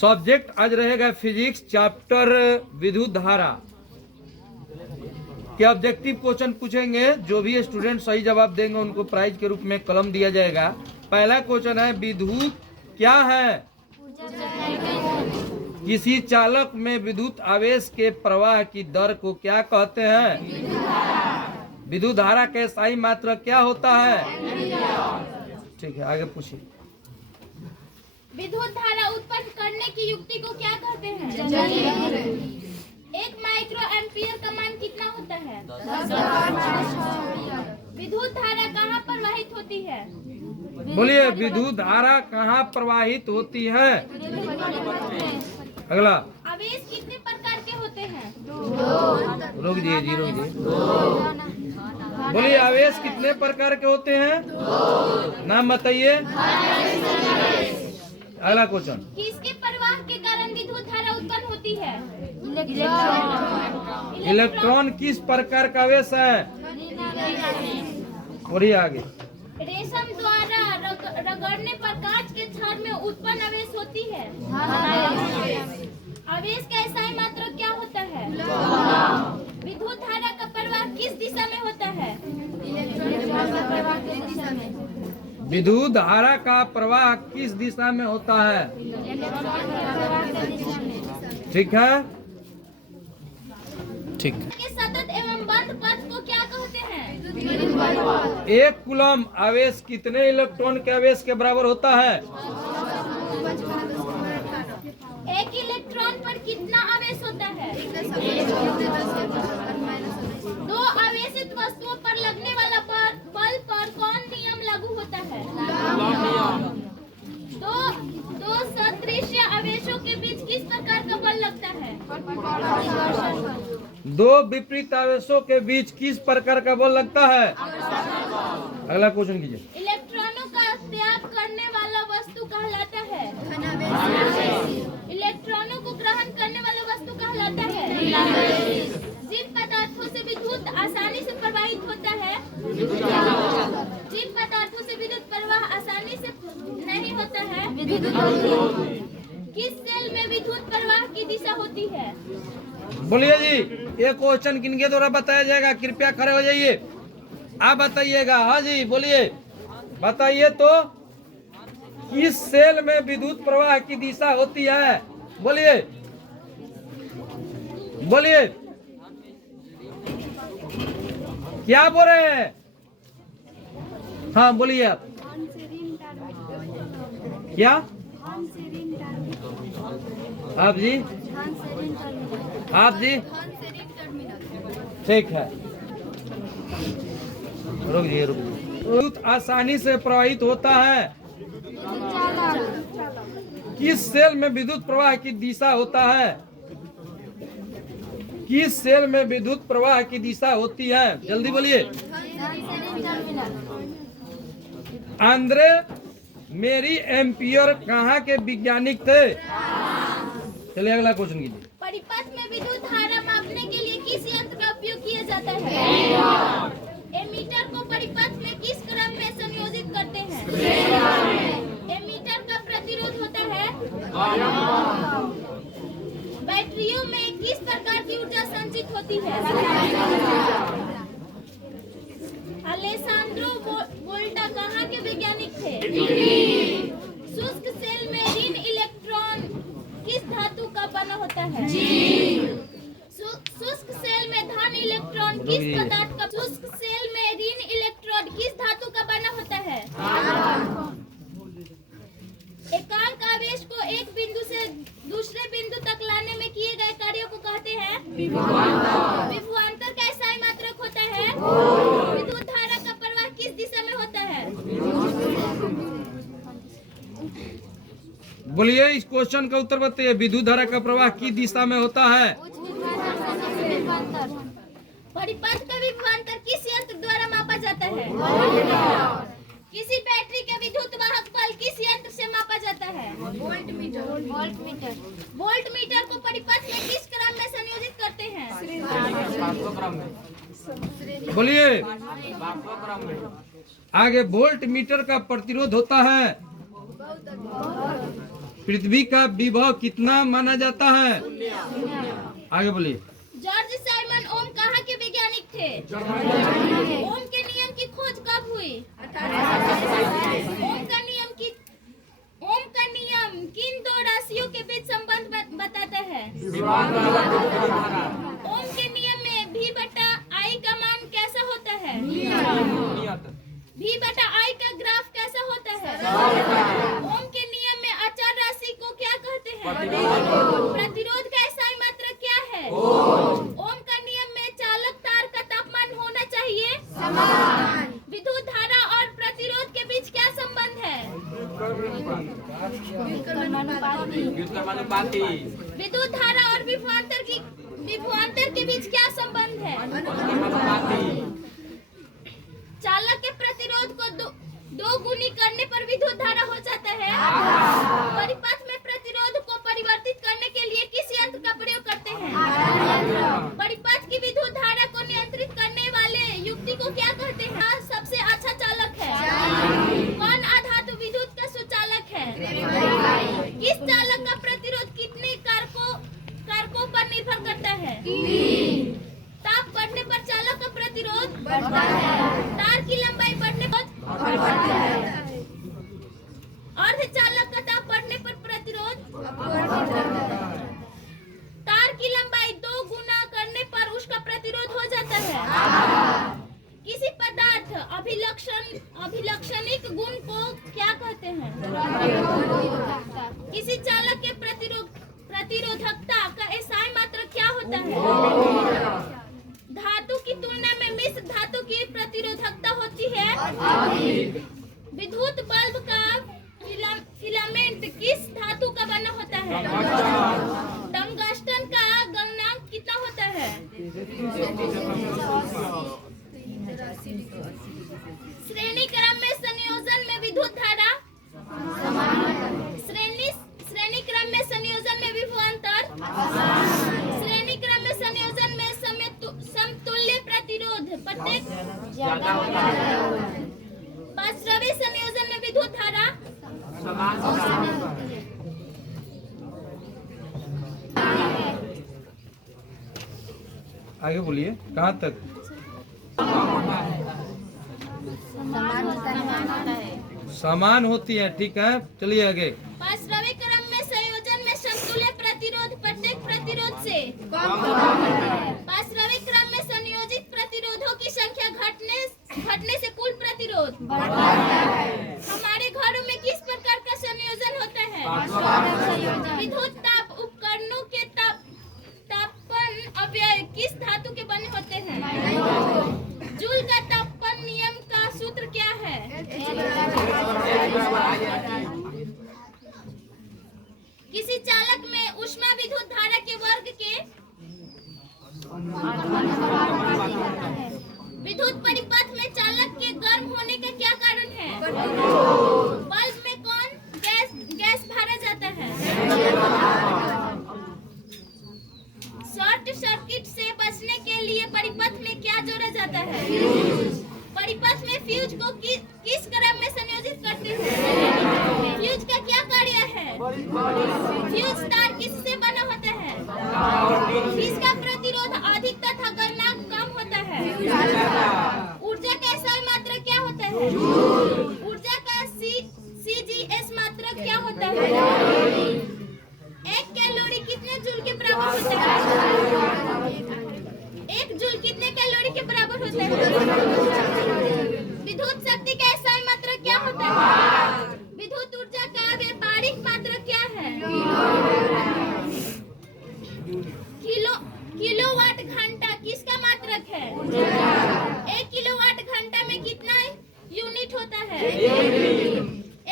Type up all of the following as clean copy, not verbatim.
Subject आज रहेगा physics chapter विद्युत धारा के ऑब्जेक्टिव क्वेश्चन पूछेंगे। जो भी स्टूडेंट सही जवाब देंगे उनको प्राइज के रूप में कलम दिया जाएगा। पहला क्वेश्चन है विद्युत क्या है? किसी चालक में विद्युत आवेश के प्रवाह की दर को क्या कहते हैं? विद्युत धारा का स्थायी मात्रा क्या होता है? ठीक है, आगे पूछिए। विद्युत धारा उत्पन्न करने की युक्ति को क्या कहते हैं? 1 माइक्रो एम्पियर का मान कितना होता है? 10 विद्युत धारा कहाँ प्रवाहित होती है? बोलिए, विद्युत धारा कहाँ प्रवाहित होती है? अगला, आवेश कितने प्रकार के होते हैं? रोक दिए जी, रोक दिए। बोलिए, आवेश कितने प्रकार के होते हैं? नाम बताइए। अगला क्वेश्चन, किसके प्रवाह के कारण विद्युत धारा उत्पन्न होती है? इलेक्ट्रॉन किस प्रकार का आवेश है? और आगे, रेशम द्वारा रगड़ने पर कांच के छड़ में उत्पन्न आवेश होती है। आवेश का स्थायी मात्रा क्या होता है? विद्युत धारा का प्रवाह किस दिशा में होता है? विद्युत धारा का प्रवाह किस दिशा में होता है? ठीक है, ठीक। सतत एवं बंद पथ को क्या कहते हैं? 1 कूलम आवेश कितने इलेक्ट्रॉन के आवेश के बराबर होता है? 1 इलेक्ट्रॉन पर कितना आवेश होता है? 2 आवेशित वस्तुओं पर लगने वाला बल पर कौन नियम लागू होता है? दो सदृश आवेशों के बीच किस प्रकार का बल लगता है? 2 विपरीत आवेशों के बीच किस प्रकार का बल लगता है? अगला क्वेश्चन कीजिए। इलेक्ट्रॉनों का त्याग करने वाला वस्तु कहलाता है? इलेक्ट्रॉनों को ग्रहण करने वाला वस्तु कहलाता है? जिन पदार्थों से विद्युत आसानी से प्रवाहित होता है, जिन पदार्थों से विद्युत प्रवाह आसानी से नहीं होता है, किस सेल में विद्युत प्रवाह की दिशा होती है? बोलिए जी, ये क्वेश्चन किनके द्वारा बताया जाएगा? कृपया खड़े हो जाइए, आप बताइएगा। हाँ जी, बोलिए, बताइए तो, किस सेल में विद्युत प्रवाह की दिशा होती है? बोलिए, बोलिए, क्या बोल रहे हैं? हाँ बोलिए आप। क्या आप जी? आप जी? ठीक है, रुक जाइए, रुक जाइए। विद्युत आसानी से प्रवाहित होता है किस सेल में विद्युत प्रवाह की दिशा होता है? किस सेल में विद्युत प्रवाह की दिशा होती है? जल्दी बोलिए। आंद्रे मेरी एम्पियर कहाँ के वैज्ञानिक थे? चलिए अगला क्वेश्चन कीजिए। परिपथ में विद्युत धारा मापने के लिए किस यंत्र का उपयोग किया जाता है? एमीटर को परिपथ में किस क्रम में संयोजित करते हैं? एमीटर का प्रतिरोध होता है? बैटरियों में किस प्रकार की ऊर्जा संचित होती है? अलेसांद्रो वोल्टा कहाँ के वैज्ञानिक थे? शुष्क सेल में ऋण इलेक्ट्रॉन किस धातु का बना होता है? शुष्क सेल में धन इलेक्ट्रॉन किस पदार्थ का? शुष्क सेल में ऋण इलेक्ट्रॉन किस धातु का बना होता है? एकांक आवेश को एक बिंदु से दूसरे बिंदु तक लाने में किए गए कार्यों को कहते हैं विभवांतर। का स्थायी मात्रक होता है? विद्युत धारा का प्रवाह किस दिशा में होता है? बोलिए, इस क्वेश्चन का उत्तर बताइए। विद्युत धारा का प्रवाह किस दिशा में होता है? परिपथ का विभवांतर किस यंत्र द्वारा मापा जाता है? किसी बैटरी के विद्युत वाहक बल किस यंत्र से मापा जाता है? वोल्ट मीटर को परिपथ में किस क्रम में संयोजित करते हैं? बोलिए, आगे वोल्ट मीटर का प्रतिरोध होता है? पृथ्वी का विभव कितना माना जाता है? आगे बोलिए। जॉर्ज साइमन ओम कहाँ के वैज्ञानिक थे? ओम के नियम की खोज कब हुई? ओम का नियम किन दो राशियों के बीच संबंध बताता है? ओम के नियम में V बटा I का मान कैसा होता है? V बटा I का ग्राफ कैसा होता है? ओम के नियम में अचर राशि को क्या कहते हैं? प्रतिरोध का SI मात्रक क्या है? ओम का नियम में चालक तार का तापमान होना चाहिए समान। विद्युत धारा और प्रतिरोध के बीच क्या संबंध है? विद्युत धारा और विभवांतर के बीच क्या संबंध है? चालक के प्रतिरोध को दो गुनी करने पर विद्युत धारा हो जाता है। परिपथ में प्रतिरोध को परिवर्तित करने के लिए किस यंत्र का प्रयोग करते हैं? परिपथ की विद्युत धारा को नियंत्रित करने वाले युक्ति को क्या कहते हैं? सबसे अच्छा चालक है? कौन अधातु विद्युत का सुचालक है? किस चालक का प्रतिरोध कितने कारकों पर निर्भर करता है? ताप बढ़ने पर चालक का प्रतिरोध बढ़ता है। तार की लंबाई बढ़ने पर अर्धचालक का ताप बढ़ने पर प्रतिरोध तार की लंबाई 2 गुना करने पर उसका प्रतिरोध हो जाता है। किसी पदार्थ अभिलक्षणिक गुण को क्या कहते हैं? किसी चालक के प्रतिरोधकता का SI मात्रक क्या होता है? धातु की तुलना में मिश्र धातु की प्रतिरोधकता होती है। विद्युत बल्ब का फिलामेंट किस धातु का बना होता है? टंगस्टन का गलनांक कितना होता है? श्रेणी क्रम में संयोजन में विद्युत धारा श्रेणी क्रम में संयोजन में विभवांतर श्रेणी क्रम में संयोजन में समतुल्य प्रतिरोध प्रत्येक ज्यादा होता है। पांचवें संयोजन में विद्युत धारा आगे बोलिए, कहाँ तक? समान होती है, ठीक है, चलिए आगे। पांचवें क्रम में संयोजन में समतुल्य प्रतिरोध प्रत्येक प्रतिरोध से पांचवें क्रम में संयोजित प्रतिरोधों की संख्या घटने से कुल प्रतिरोध हमारे घरों में किस प्रकार का संयोजन होता है? विद्युत ताप उपकरणों के तापन अव्यय किस धातु के बने होते हैं? जूल का तापन नियम का सूत्र क्या है? किसी चालक में ऊष्मा विद्युत धारा के वर्ग के विद्युत परिपथ में चालक के गर्म होने का क्या कारण है? बल्ब में कौन गैस भरा जाता है? शॉर्ट सर्किट से बचने के लिए परिपथ में क्या जोड़ा जाता है? परिपथ में फ्यूज को किस क्रम में संयोजित करते हैं? फ्यूज का क्या कार्य है? फ्यूज तार किससे बना होता है? इसका प्रतिरोध अधिक तथा गलनांक कम होता है। ऊर्जा का SI मात्रक क्या होता है? ऊर्जा का CGS मात्रक क्या होता है? 1 कैलोरी कितने जूल के बराबर होता है? 1 जूल कितने कैलोरी के बराबर होता है? विद्युत शक्ति का SI मात्रक क्या होता है? विद्युत ऊर्जा का व्यापारिक मात्रक क्या है? किलोवाट घंटा किसका मात्रक है? 1 किलोवाट घंटा में कितना यूनिट होता है?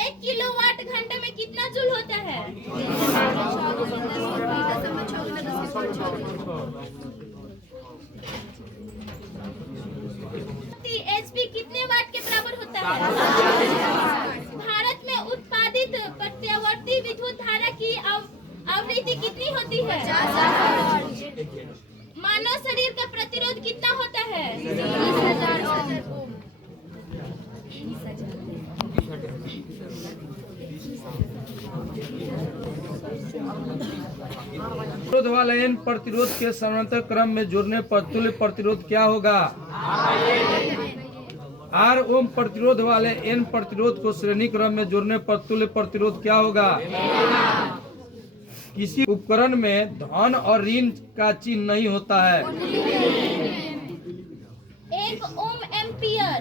1 किलोवाट घंटा में कितना जूल होता है? HP कितने वाट के बराबर होता है? भारत में उत्पादित प्रत्यावर्ती विद्युत धारा की आवृत्ति कितनी होती है? मानव शरीर का प्रतिरोध कितना होता है? 30,000 ओम। प्रतिरोध वाले n प्रतिरोध के समानांतर क्रम में जोड़ने पर तुल्य प्रतिरोध क्या होगा? R ओम प्रतिरोध वाले n प्रतिरोध को श्रेणी क्रम में जोड़ने पर तुल्य प्रतिरोध क्या होगा? किसी उपकरण में धन और ऋण का चिन्ह नहीं होता है। 1 ओम एम्पियर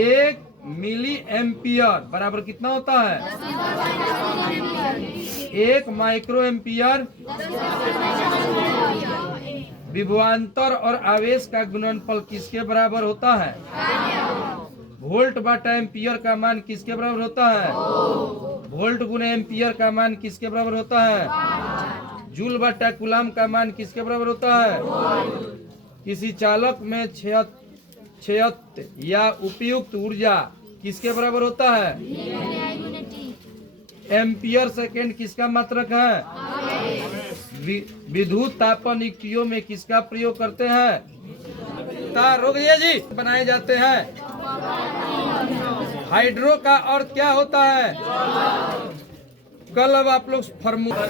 1 मिली एम्पियर बराबर कितना होता है? 1 माइक्रो एम्पियर विभवांतर और आवेश का गुणनफल किसके बराबर होता है? वोल्ट बटा एम्पियर का मान किसके बराबर होता है? वोल्ट गुने एम्पियर का मान किसके बराबर होता है? जूल बटा कूलम का मान किसके बराबर होता है? किसी चालक में क्षयित या उपयुक्त ऊर्जा किसके बराबर होता है? एम्पियर सेकेंड किसका मात्रक है? विद्युत तापन युक्तियों में किसका प्रयोग करते हैं? रोकिए जी बनाए जाते हैं। हाइड्रो का अर्थ क्या होता है? कल अब आप लोग फॉर्मूला